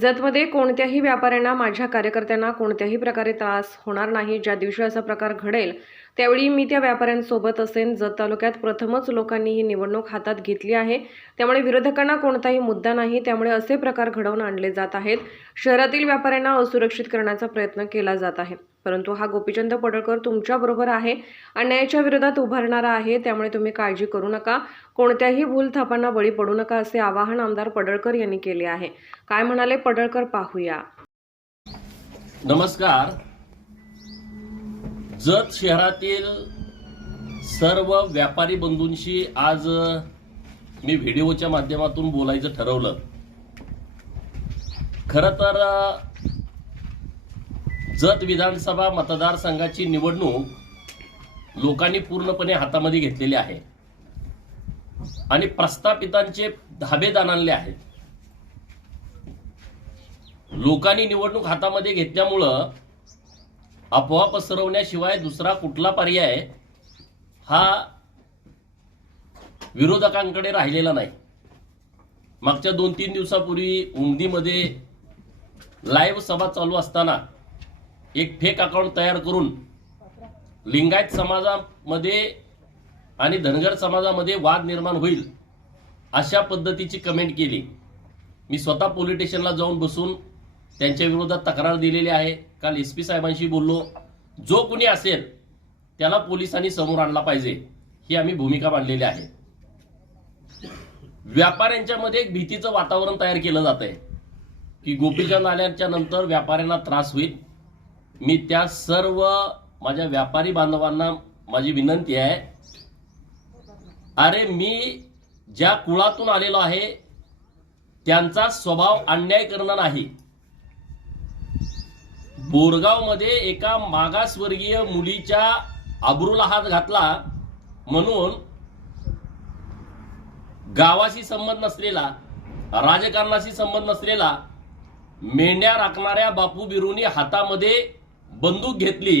जतमध्ये कोणत्याही व्यापाऱ्यांना माझ्या कार्यकर्त्यांना कोणत्याही प्रकारे त्रास होणार नाही ज्या दिवशी असा प्रकार घडेल त्यावेळी मी त्या व्यापाऱ्यांसोबत असेन. जत तालुक्यात प्रथमच लोकांनी ही निवडणूक हातात घेतली आहे. त्यामुळे विरोधकांना कोणताही मुद्दा नाही. त्यामुळे असे प्रकार घडवून आणले जात आहेत. शहरातील व्यापाऱ्यांना असुरक्षित करण्याचा प्रयत्न केला जात आहे. परंतु हा गोपीचंद पडळकर तुमच्याबरोबर आहे. अन्यायाच्या विरोधात उभारणारा आहे त्यामुळे तुम्ही काळजी करू नका. कोणत्याही भूलथापांना बळी पडू नका असे आवाहन आमदार पडळकर यांनी केले आहे. काय म्हणाले पडळकर पाहूया. नमस्कार. जत शहरातील सर्व व्यापारी बंधूंशी आज मी व्हिडिओच्या माध्यमातून बोलायचं ठरवलं. खरं तर जत विधानसभा मतदारसंघाची निवडणूक लोकांनी पूर्णपणे हातामध्ये घेतलेली आहे. आणि प्रस्थापितांचे धाबेदान आणले आहेत. लोकांनी निवडणूक हातामध्ये घेतल्यामुळं अफवा पसरवण्याशिवाय दुसरा कुठला पर्याय हा विरोधकांकडे राहिलेला नाही. मागच्या दोन तीन दिवसापूर्वी उमदीमध्ये लाईव्ह सभा चालू असताना एक फेक अकाउंट तयार करून लिंगायत समाजामध्ये आणि धनगर समाजामध्ये वाद निर्माण होईल अशा पद्धतीची कमेंट केली. मी स्वतः पोलीस स्टेशनला जाऊन बसून त्यांच्या विरोधात तक्रार दिलेली आहे. काल एस पी साहेबांशी बोललो. जो कुणी असेल त्याला पोलिसांनी समोर आणला पाहिजे. ही आम्ही भूमिका मांडलेली आहे. व्यापाऱ्यांच्यामध्ये एक भीतीचं वातावरण तयार केलं जात आहे की गोपीचंद आल्याच्यानंतर व्यापाऱ्यांना त्रास होईल. मी त्या सर्व माझ्या व्यापारी बांधवांना माझी विनंती आहे. अरे मी ज्या कुळातून आलेलो आहे त्यांचा स्वभाव अन्याय करणं नाही. बोरगावमध्ये एका मागासवर्गीय मुलीच्या आबरूला हात घातला म्हणून गावाशी संबंध नसलेला राजकारणाशी संबंध नसलेला मेंढ्या राखणाऱ्या बापू बिरूनी हातामध्ये बंदूक घेतली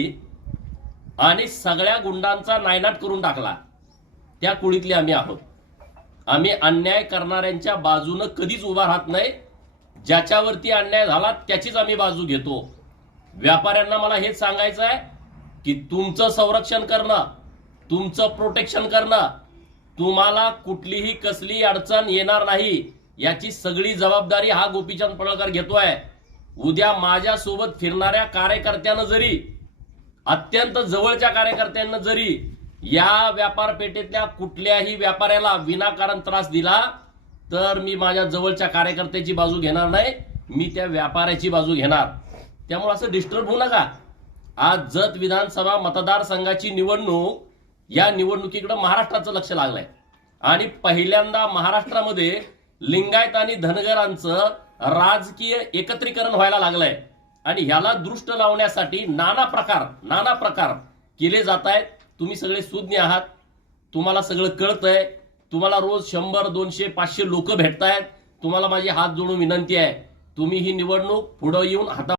आणि सगळ्या गुंडांचा नायनाट करून टाकला. त्या कुळीतले आम्ही आहोत. आम्ही अन्याय करणाऱ्यांच्या बाजूनं कधीच उभा राहत नाही. ज्याच्यावरती अन्याय झाला त्याचीच आम्ही बाजू घेतो. व्यापाऱ्यांना मला हेच सांगायचं आहे की तुमचं संरक्षण करणं तुमचं प्रोटेक्शन करणं तुम्हाला कुठलीही कसली अडचण येणार नाही याची सगळी जबाबदारी हा गोपीचंद पडळकर घेतोय. उद्या माझ्यासोबत फिरणाऱ्या कार्यकर्त्यानं जरी अत्यंत जवळच्या कार्यकर्त्यांना जरी या व्यापारपेठेतल्या कुठल्याही व्यापाऱ्याला विनाकारण त्रास दिला तर मी माझ्या जवळच्या कार्यकर्त्याची बाजू घेणार नाही मी त्या व्यापाऱ्याची बाजू घेणार. त्यामुळे असं डिस्टर्ब होऊ नका. आज जत विधानसभा मतदारसंघाची निवडणूक या निवडणुकीकडे महाराष्ट्राचं लक्ष लागलंय. आणि पहिल्यांदा महाराष्ट्रामध्ये लिंगायत आणि धनगरांचं राजकीय एकत्रीकरण व्हायला लागलंय. आणि ह्याला दृष्ट लावण्यासाठी नाना प्रकार नाना प्रकार केले जात आहेत. तुम्ही सगळे सुज्ञ आहात. तुम्हाला सगळं कळतंय. तुम्हाला रोज शंभर दोनशे पाचशे लोक भेटतायत. तुम्हाला माझी हात जोडून विनंती आहे. तुम्ही ही निवडणूक पुढे येऊन हाता